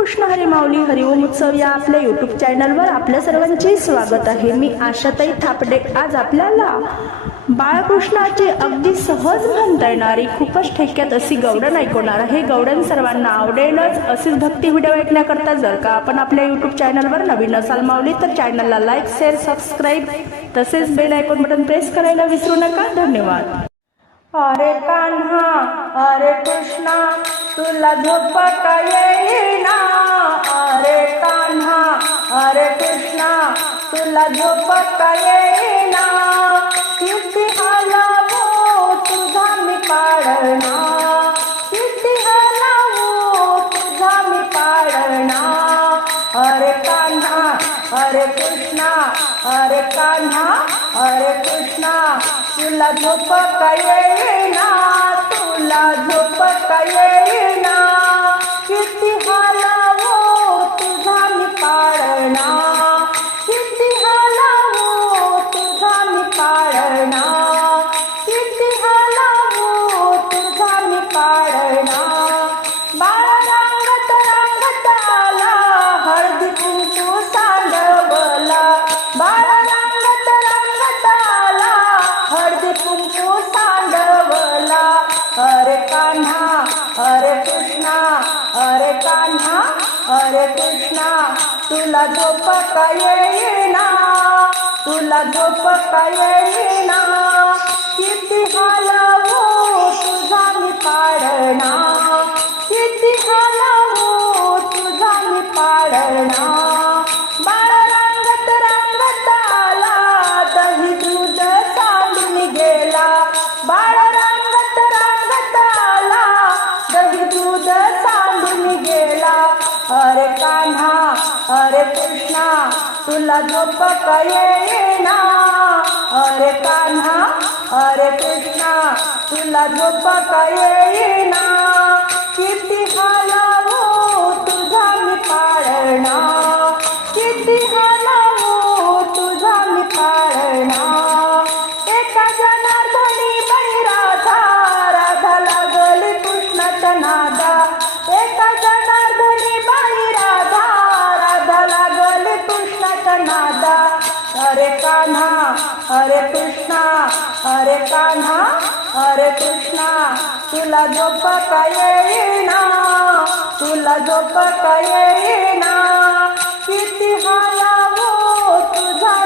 कृष्ण हरी माऊली हरिओम उत्सव या आपल्या युट्यूब चॅनलवर आपल्या सर्वांचे स्वागत आहे. मी आशाताई थापडे. आज आपल्याला बाळकृष्णाची अगदी सहज म्हणता येणारी खूपच ठेक्यात अशी गवडण ऐकवणार आहे. गवडण सर्वांना आवडेलच. अशीच भक्ती व्हिडिओ ऐकण्याकरता जर का आपण आपल्या युट्यूब चॅनलवर नवीन असाल माऊली तर चॅनलला लाईक शेअर सबस्क्राईब तसेच बेल आयकॉन बटन प्रेस करायला विसरू नका. धन्यवाद. अरे कान्हा अरे कृष्णा तुला झोप का येईना. रे कृष्णा तुला झोप का येईना. किती हलावो तुझा मी पाडणा किती हलावो तुझा मी पाडणा अरे कान्हा अरे कृष्णा अरे कान्हा अरे कृष्णा तुला झोप का येईना. तुला झोप का येईना. किती हलावो अरे कृष्णा तुला झोप येईना. तुला झोप येईना. किती हलवू हो तुझा मी पाडणा किती हल तुला झोप का येईना? अरे कान्हा अरे कृष्णा तुला झोप का येईना? किती हाला हरे कान्हा हरे कृष्णा हरे कान्हा हरे कृष्णा तुला झोप का येईना तुला झोप का येईना किती हलावो तुझा